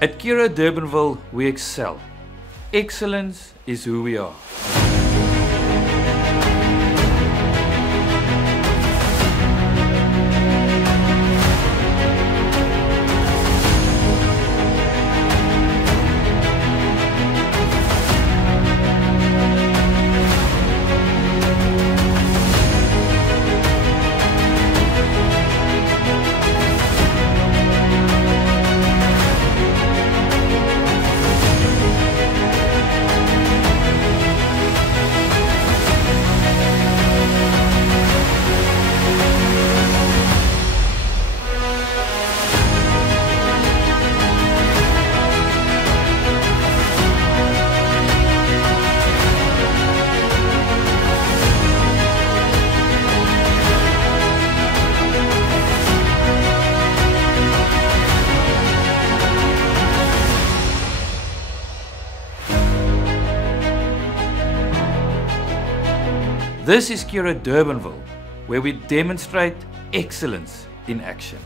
At Cura Durbanville, we excel. Excellence is who we are. This is Cura Durbanville, where we demonstrate excellence in action.